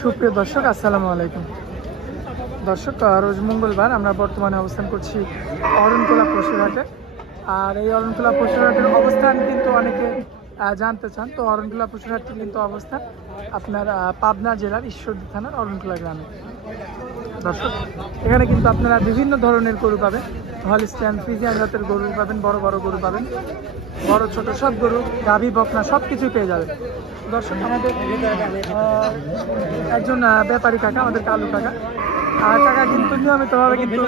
সুপ্রিয় দর্শক, আসসালামু আলাইকুম। দর্শক, রোজ মঙ্গলবার আমরা বর্তমানে অবস্থান করছি অরণখোলা পশুরহাটে। আর এই অরণখোলা পশুরহাটের অবস্থান কিন্তু অনেকে জানতে চান। তো অরণখোলা পশুরহাটের কিন্তু অবস্থান আপনার পাবনা জেলার ঈশ্বরদী থানার অরণখোলা গ্রামে। দর্শক, এখানে কিন্তু আপনারা বিভিন্ন ধরনের গরু পাবেন। হলিস্টাইন ফ্রিজিয়ান জাতের গরু পাবেন, বড় বড় গরু পাবেন, বড় ছোট সব গরু, গাভী বকনা সব কিছুই পেয়ে যাবেন। দর্শক, আমাদের একজন ব্যাপারী কাকা, আমাদের কালু কাকা, আর কাকা কিন্তু নিয়মিতভাবে কিন্তু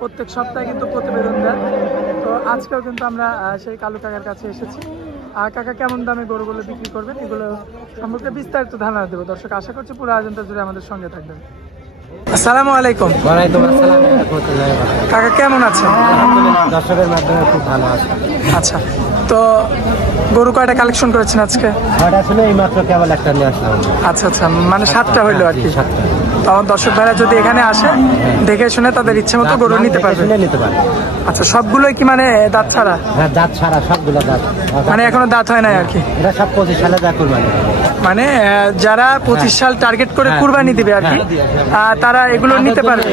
প্রত্যেক সপ্তাহে কিন্তু প্রতিবেদন দেন। তো আজকেও কিন্তু আমরা সেই কালু কাকার কাছে এসেছি। আর কাকা কেমন দামে গরুগুলো বিক্রি করবেন এগুলো সম্পর্কে বিস্তারিত ধারণা দেবো। দর্শক, আশা করছি পুরো আয়োজনটা জুড়ে আমাদের সঙ্গে থাকবেন। আসসালামু আলাইকুম। ওয়ালাইকুম আসসালাম। কাকা কেমন আছেন? আলহামদুলিল্লাহ, দর্শকের মাধ্যমে খুব ভালো আছে। আচ্ছা, তো গরু কয়টা কালেকশন করেছেন আজকে? ওটা ছিল এই মাত্র কেবল একটা নিয়ে আসলাম। আচ্ছা আচ্ছা, মানে 7টা হইলো আর কি। 7টা। তো আমার দর্শক ভাইরা যদি এখানে আসে দেখে শুনে তাদের ইচ্ছে মতো গরু নিতে পারবে। নিতে পারবে। আচ্ছা, সবগুলোই কি মানে দাঁত ছাড়া? হ্যাঁ, দাঁত ছাড়া সবগুলো দাঁত, মানে এখনো দাঁত হয় নাই আর কি। এটা সব 25 সালে যা কুরবানি, মানে যারা 25 সাল টার্গেট করে কুরবানি দিবে আর কি, তারা এগুলো নিতে পারবে।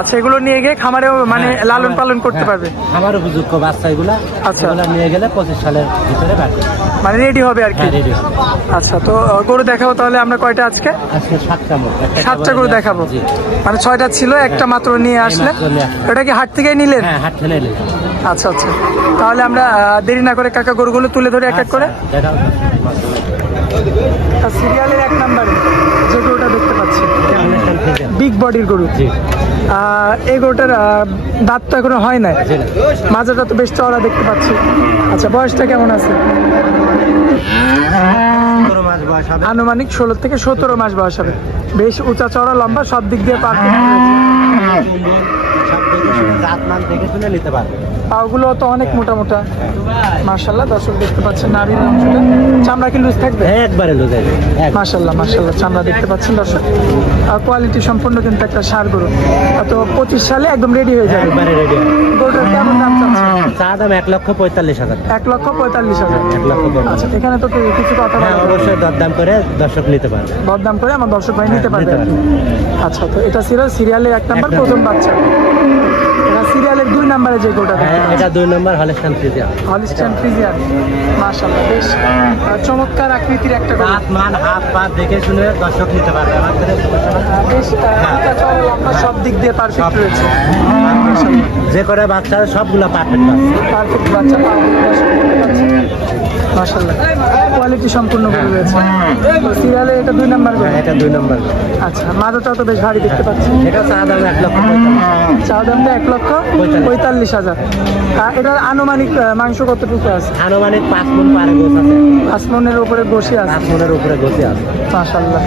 আচ্ছা, এগুলো নিয়ে গিয়ে খামারেও মানে লালন পালন করতে পারবে। আমার উপযুক্ত বাচ্চা এগুলা। আচ্ছা, নিয়ে গেলে 25 সালের ভিতরে মানে রেডি হবে আর কি। আচ্ছা, তো গরু দেখাবো তাহলে আমরা কয়টা আজকে? 7টা গরু দেখাবো। মানে 6টা ছিল, একটা মাত্র নিয়ে আসলে। এটা কি হাট থেকে নিলেন? হ্যাঁ, হাট থেকে নিলেন। আচ্ছা আচ্ছা, তাহলে আমরা দেরি না করে কাকা গরুগুলো তুলে ধরে এক এক করে। সিরিয়ালের 1 নম্বরে যে গরুটা দেখতে পাচ্ছি, বিগ বডির গরু। এই গরুটার দাঁত তো এখনো হয় নাই, মাজাটা তো বেশ চওড়া দেখতে পাচ্ছি। আচ্ছা, বয়সটা কেমন আছে? আনুমানিক 16 থেকে 17 মাস বয়স হবে। বেশ উঁচা চওড়া লম্বা, সব দিক দিয়ে পারফেক্ট। পাগুলো তো অনেক মোটা মোটা, মাশাআল্লাহ। দর্শক দেখতে পাচ্ছেন নাভির অংশটা, চামড়া কি লুজ থাকবে? একবারে লুজ আছে। মাশাআল্লাহ মাশাআল্লাহ, চামড়া দেখতে পাচ্ছেন দর্শক। কোয়ালিটি সম্পূর্ণ কিন্তু একটা ষাঁড় গরু। তো 25 সালে একদম রেডি হয়ে যাবে। একবারে রেডি। গরুটার কেমন দাম চাচ্ছেন? চা দাম 1,45,000। 1,45,000। 1,45,000। আচ্ছা, এখানে তো কিছু কথা বলা, অবশ্যই দরদাম করে দর্শক নিতে পারবে। দরদাম করে আমার দর্শক ভাই নিতে পারবে। আচ্ছা, তো এটা ছিল সিরিয়ালের 1 নাম্বার প্রথম বাচ্চা। সিরিয়ালের 2 নম্বরে যে গরুটা, এটা 2 নম্বর হলিস্টাইন ফ্রিজিয়ান। হলিস্টাইন ফ্রিজিয়ান, মাশাআল্লাহ, বেশ চমৎকার আকৃতির একটা গরু। হাত মান হাত পা দেখে শুনে দর্শক নিতে পারবে। বেশ উঁচা চওড়া লম্বা, সব দিক দিয়ে পারফেক্ট রয়েছে। যে করে বাচ্চা সবগুলো পারফেক্ট বাচ্চা, মাশাআল্লাহ, কোয়ালিটি সম্পূর্ণ গরু রয়েছে। সিরিয়ালে এটা 2 নম্বর গরু। এটা 2 নম্বর। আচ্ছা, মাথাটাও তো বেশ ভারী দেখতে পাচ্ছি। এটা চা দাম 1,45,000। চা দামটা 1,45,000। এটার আনুমানিক মাংস কতটুকু আছে? আনুমানিক 5 মণ পারে গোছ আছে। 5 মণের উপরে গোছি আছে। 5 মণের উপরে গোছি আছে, মাশাআল্লাহ।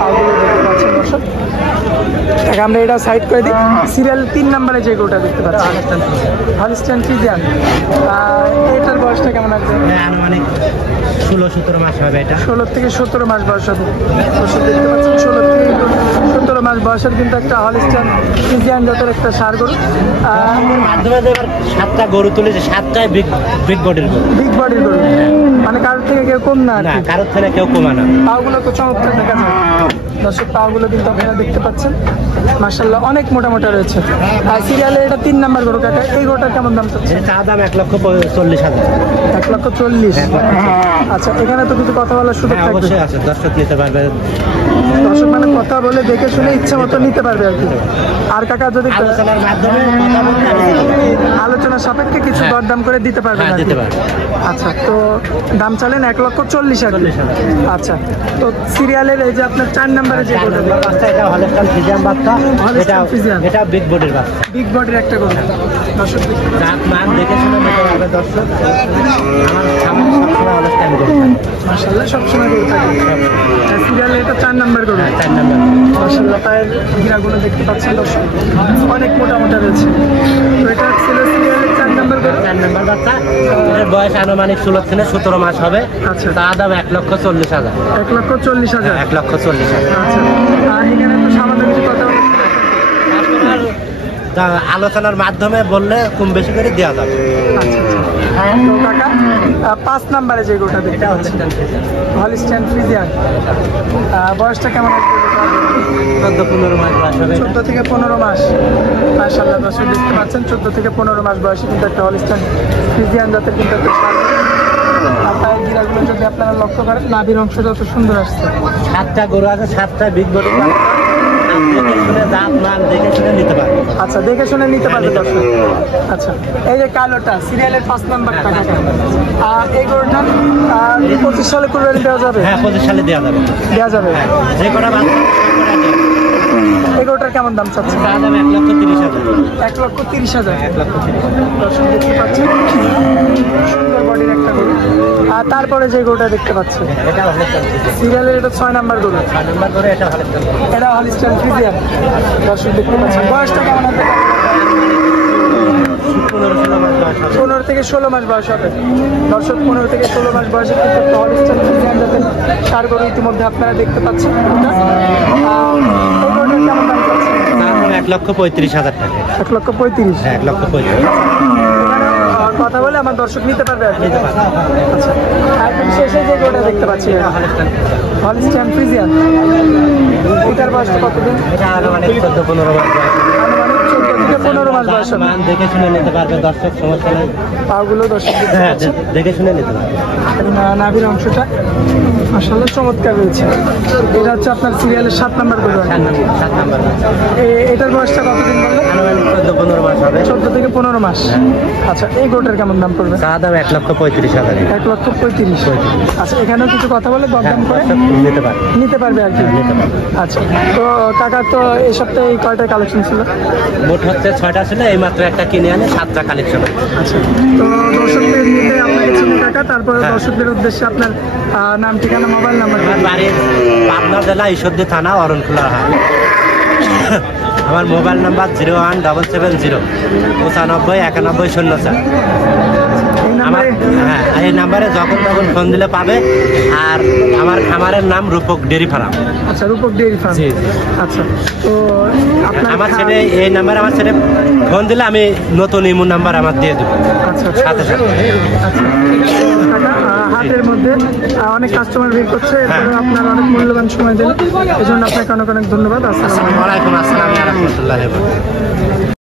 পাগুলো দেখতে পাচ্ছেন দর্শক। আমরা এটা সাইড করে দিই। সিরিয়াল 3 নম্বরে যে গরুটা দেখতে পাচ্ছি, হলিস্টাইন ফ্রিজিয়ান। এটার বয়সটা কেমন আছে? আনুমানিক 16-17 মাস হবে। এটা 16 থেকে 17 মাস বয়স হবে। দেখতে পাচ্ছেন 16 থেকে 17 মাস বয়সের কিন্তু একটা হলিস্টাইন ফ্রিজিয়ান জাতের একটা ষাঁড় গরু। মাধ্যমে যে 7টা গরু তুলেছে, 7টাই বিগ বডির গরু। বিগ বডির গরু, মানে কারোর থেকে কেউ কম না। কারোর থেকে কেউ কমা না। পাগুলো তো চমৎকার দেখা যায় দর্শক। পাগুলো কিন্তু আপনারা দেখতে পাচ্ছেন, মাশাআল্লাহ, অনেক মোটা মোটা রয়েছে। আর সিরিয়ালে এটা 3 নম্বর গরু কাকা। এই গরুটার কেমন দাম চাচ্ছে? চা দাম 1,40,000। 1,40,000। আচ্ছা, এখানে তো কিছু কথা বলার সুযোগ থাকবে। অবশ্যই আছে, দর্শক নিতে পারবে। দর্শক মানে কথা বলে দেখে শুনে ইচ্ছা মতো নিতে পারবে আর কি। আর কাকা যদি আলোচনার মাধ্যমে আলোচনা সাপেক্ষে কিছু দরদাম করে দিতে পারবে। আচ্ছা, তো দাম চালেন 1,40,000। আচ্ছা, তো সিরিয়ালের এই যে আপনার 4 নম্বরে যে গরুটা, এটা হলিস্টাইন ফ্রিজিয়ান বাচ্চা। এটা বিগ বডির বাচ্চা, বিগ বডির একটা গরু। দর্শক দাঁত মান দেখে শুনে নিতে পারবে দর্শক। আমার সবসময় হলিস্টাইন গরু, মাশাআল্লাহ, সবসময় গরু থাকে। সিরিয়ালে এটা 4 নম্বর গরু। 4 নম্বর। মাশাআল্লাহ, পায়ের গিরাগুলো দেখতে পাচ্ছেন দর্শক, অনেক মোটা মোটা রয়েছে। তো এটা ছিল সিরিয়ালের 4 নম্বর গরু। 4 নম্বর বাচ্চা। এর বয়স আনুমানিক 16 থেকে 17 মাস হবে। আচ্ছা, চা দাম 1,40,000। 1,40,000। 1,40,000। আচ্ছা, আর এখানে তো সামান্য কিছু কথা আলোচনার মাধ্যমে বললে কম বেশি করে দেওয়া যাবে। আচ্ছা আচ্ছা, তো কাকা 5 নম্বরে যে গরুটা দেখতে পাচ্ছি হলিস্টাইন ফ্রিজিয়ান, বয়সটা কেমন আসবে? 14-15 মাস বয়স হবে। 14 থেকে 15 মাস। মাশাআল্লাহ দর্শক দেখতে পাচ্ছেন 14 থেকে 15 মাস বয়সে কিন্তু একটা হলিস্টাইন ফ্রিজিয়ান জাতের কিন্তু একটা ষাঁড়। আর পায়ের গিরাগুলো যদি আপনারা লক্ষ্য করেন, নাভির অংশটা অত সুন্দর আসছে। 7টা গরু আছে, 7টা বিগ বডি। দেখে শুনে দাঁত মান দেখে শুনে নিতে পারবে। আচ্ছা, দেখে শুনে নিতে পারবে দর্শক। আচ্ছা, এই যে কালোটা সিরিয়ালের 5 নাম্বারটা কাকা, এই গরুটা 25 সালে কুরবানি দেওয়া যাবে? হ্যাঁ, 25 সালে দেওয়া যাবে। দেওয়া যাবে। যে কটা বাচ্চা এই গরুটার কেমন দাম চাচ্ছে? তার দাম 1,30,000। 1,30,000। 1,30,000। দর্শক দেখতে পাচ্ছেন সুন্দর বডির একটা গরু। আর তারপরে যে গরুটা দেখতে পাচ্ছি এটা হলিস্টাইন ফ্রিজিয়ান। সিরিয়ালের এটা 6 নাম্বার গরু। 6 নাম্বার করে এটা হলিস্টাইন। এটা হলিস্টাইন ফ্রিজিয়ান। দর্শক দেখতে পাচ্ছেন বয়সটা কেমন হবে? 15-16 মাস বয়স হবে। 15 থেকে 16 মাস বয়স হবে। দর্শক 15 থেকে 16 মাস বয়সে কিন্তু একটা হলিস্টাইন ফ্রিজিয়ান জাতের ষাঁড় গরু ইতিমধ্যে আপনারা দেখতে পাচ্ছেন। এই গরুটার কেমন দাম চাচ্ছেন? তার দাম 1,35,000 টাকা। 1,35,000। হ্যাঁ, 1,35,000। কথা বলে আমার দর্শক নিতে পারবে আর কি। আচ্ছা, একদম শেষে যে গরুটা দেখতে পাচ্ছি হলিস্টাইন ফ্রিজিয়ান, এটার বয়সটা কতদিন? এটা আনুমানিক 14-15 মাস বয়স হবে। আনুমানিক 14 থেকে 15 মাস বয়স হবে। মান দেখে শুনে নিতে পারবে দর্শক, সমস্যা নেই। পাগুলো দর্শক দেখতে হ্যাঁ, পাচ্ছেন। দেখে শুনে নিতে পারবে। এবং নাভির অংশটা মাশাআল্লাহ চমৎকার রয়েছে। এটা হচ্ছে আপনার সিরিয়ালের 7 নাম্বার গরু। 7 নাম্বার। এটার বয়সটা কতদিন বললেন? আনুমানিক 14-15 মাস হবে। 14 থেকে 15 মাস। আচ্ছা, এই গরুটার কেমন দাম পড়বে? তার দাম 1,35,000। 1,35,000। আচ্ছা, এখানেও কিছু কথা বলে দরদাম করে নিতে পারবে। নিতে পারবে আর কি। আচ্ছা, তো কাকা তো এই সপ্তাহে কয়টা কালেকশন ছিল? মোট হচ্ছে 6টা ছিল, এই মাত্র একটা কিনে আনে 7টা কালেকশন। আচ্ছা, তো দর্শকদের নিতে আপনাকে চিনি কাকা, তারপরে দর্শকদের উদ্দেশ্যে আপনার নাম, ঠিকানা, মোবাইল নাম্বার। আমার বাড়ি পাবনা জেলা ঈশ্বরদী থানা, অরণখোলা হাট। আমার মোবাইল নাম্বার 01770 95 91 04। আমার হ্যাঁ, এই নাম্বারে যখন তখন ফোন দিলে পাবে। আর আমার খামারের নাম রূপক ডেয়ারি ফার্ম। আচ্ছা, রূপক ডেয়ারি ফার্ম। জি। আচ্ছা, তো আপনার আমার ছেলে এই নাম্বারে আমার ছেলে ফোন দিলে আমি নতুন ইমো নাম্বার আমার দিয়ে দেবো। আচ্ছা, সাথে সাথে। আচ্ছা, কাকা, হাটের মধ্যে অনেক কাস্টমার ভিড় করছে, এরপরে আপনার অনেক মূল্যবান সময় দিলেন, এই জন্য আপনাকে অনেক অনেক ধন্যবাদ। আসসালামু আলাইকুম। ওয়ালাইকুম আসসালাম ওয়া রাহমাতুল্লাহি ওয়া বারাকাতুহু।